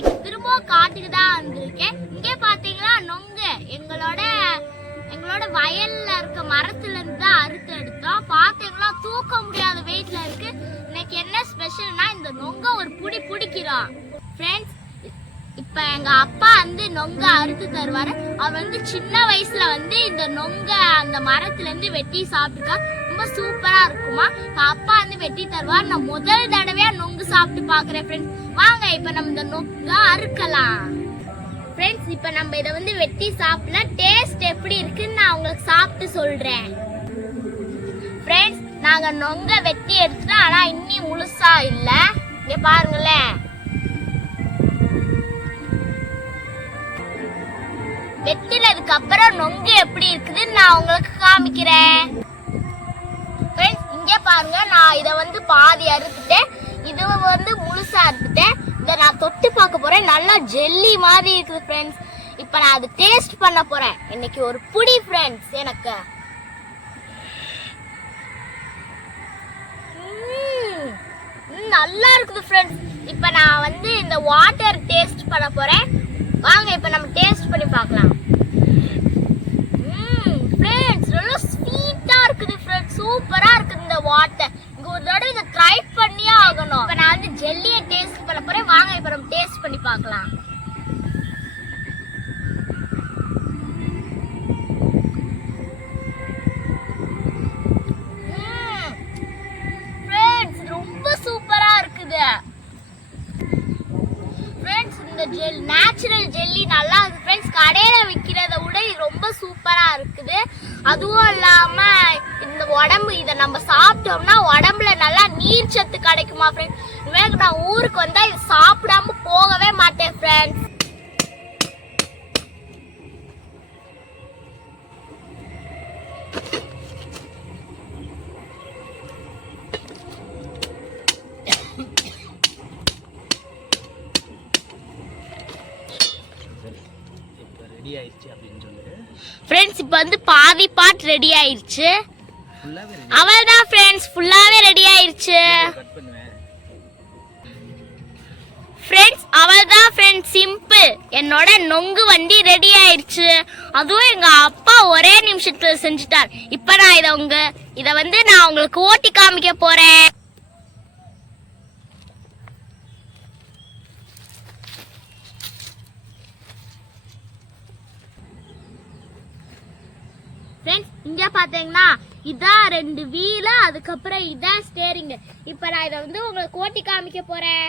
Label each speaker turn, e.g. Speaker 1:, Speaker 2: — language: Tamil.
Speaker 1: இப்போ காட்டுக்கு தான் வந்திருக்கேன். இங்கே பாத்தீங்களா நொங்கு. எங்களோட எங்களோட வயல்ல இருக்க மரத்துல இருந்து தான் அறுத்து எடுத்தோம். பாத்தீங்களா தூக்க முடியாத வெயிட்ல இருக்கு. இன்னைக்கு என்ன ஸ்பெஷல்னா இந்த நொங்க ஒரு புடி பிடிக்கிறோம். ஃப்ரெண்ட்ஸ் இப்ப எங்க அப்பா வந்து நொங்க அறுத்து தருவாரு. அவர் வந்து சின்ன வயசுல வந்து இந்த நொங்க அந்த மரத்துல இருந்து வெட்டி சாப்பிட்டுக்கா ரொம்ப சூப்பரா இருக்குமா? அப்பா வந்து வெட்டி தருவார் நான் முதல் தடவையா நொங்கு சாப்பிட்டு பாக்குறேன் ஃப்ரெண்ட்ஸ் வாங்க இப்ப நம்ம இந்த நொங்க அறுக்கலாம். ஃப்ரெண்ட்ஸ் இப்ப நம்ம இதை வந்து வெட்டி சாப்பிடலாம் டேஸ்ட் எப்படி இருக்குன்னு நான் உங்களுக்கு சாப்பிட்டு சொல்றேன். ஃப்ரெண்ட்ஸ் நாங்க நொங்க வெட்டி எடுத்துட்டோம் ஆனா இன்னி முழுசா இல்ல. இங்க பாருங்களேன். வெட்டினதுக்கு அப்புறம் நொங்கு எப்படி இருக்குதுன்னு நான் உங்களுக்கு காமிக்கிறேன். இங்கே பாருங்க நான் இதை வந்து பாதி அறுத்துட்டேன். இது வந்து முழுசா அறுத்துட்டேன். இதை நான் தொட்டு பார்க்க போறேன். நல்லா ஜெல்லி மாதிரி இருக்குது ஃப்ரெண்ட்ஸ் இப்போ நான் அது டேஸ்ட் பண்ண போறேன். இன்னைக்கு ஒரு புடி ஃப்ரெண்ட்ஸ் எனக்கு. ம், நல்லா இருக்குது ஃப்ரெண்ட்ஸ் இப்போ நான் வந்து இந்த வாட்டர் டேஸ்ட் பண்ண போறேன் வாங்க இப்போ நம்ம டேஸ்ட் பண்ணி பார்க்கலாம் ம் ஃப்ரெண்ட்ஸ் நல்லா ஸ்வீட்டா இருக்குது ஃப்ரெண்ட்ஸ் சூப்பரா இருக்குது இந்த வாட்டர் இங்க ஒரு தடவை இதை ட்ரை பண்ணியே ஆகணும் இப்போ நான் வந்து ஜெல்லியை டேஸ்ட் பண்ண போறேன் வாங்க இப்போ நம்ம டேஸ்ட் பண்ணி பார்க்கலாம். ரொம்ப சூப்பரா இருக்குது. ஃப்ரெண்ட்ஸ் இந்த ஜெல் நேச்சுரல் ஜெல்லி நல்லா இருக்குது ஃப்ரெண்ட்ஸ் கடையில் விற்கிறத விட இது ரொம்ப சூப்பராக இருக்குது. அதுவும் இல்லாமல் இந்த உடம்பு இதை நம்ம சாப்பிட்டோம்னா உடம்புல நல்லா நீர் சத்து கிடைக்குமா ஃப்ரெண்ட்ஸ் இனிமேல் நான் ஊருக்கு வந்தால் இது சாப்பிடாம போகவே மாட்டேன் ஃப்ரெண்ட்ஸ்
Speaker 2: இப்போ ரெடி ஆயிடுச்சு அப்படின்னு சொல்லு.
Speaker 1: ஃப்ரெண்ட்ஸ் இப்போ வந்து பாதி பாட் ரெடி. ஆயிருச்சு
Speaker 2: ஃபுல்லாகவே ரெடி
Speaker 1: அவள்தான் ஃப்ரெண்ட்ஸ் ஃபுல்லாகவே ரெடி
Speaker 2: பண்ணுவேன்.
Speaker 1: ஃப்ரெண்ட்ஸ் அவள் தான் ஃப்ரெண்ட்ஸ் சிம்பிள் என்னோட நொங்கு வண்டி ரெடி ஆயிடுச்சு அதுவும் எங்க அப்பா ஒரே நிமிஷத்துல செஞ்சுட்டார். இப்போ நான் இதை உங்க இதை வந்து நான் உங்களுக்கு ஓட்டி காமிக்க போறேன். ஃப்ரெண்ட்ஸ் இங்கே பார்த்தீங்கன்னா இதான் ரெண்டு வீலு அதுக்கப்புறம் இதான் ஸ்டேரிங்கு இப்போ நான் இதை வந்து உங்களுக்கு ஓட்டி காமிக்க போகிறேன்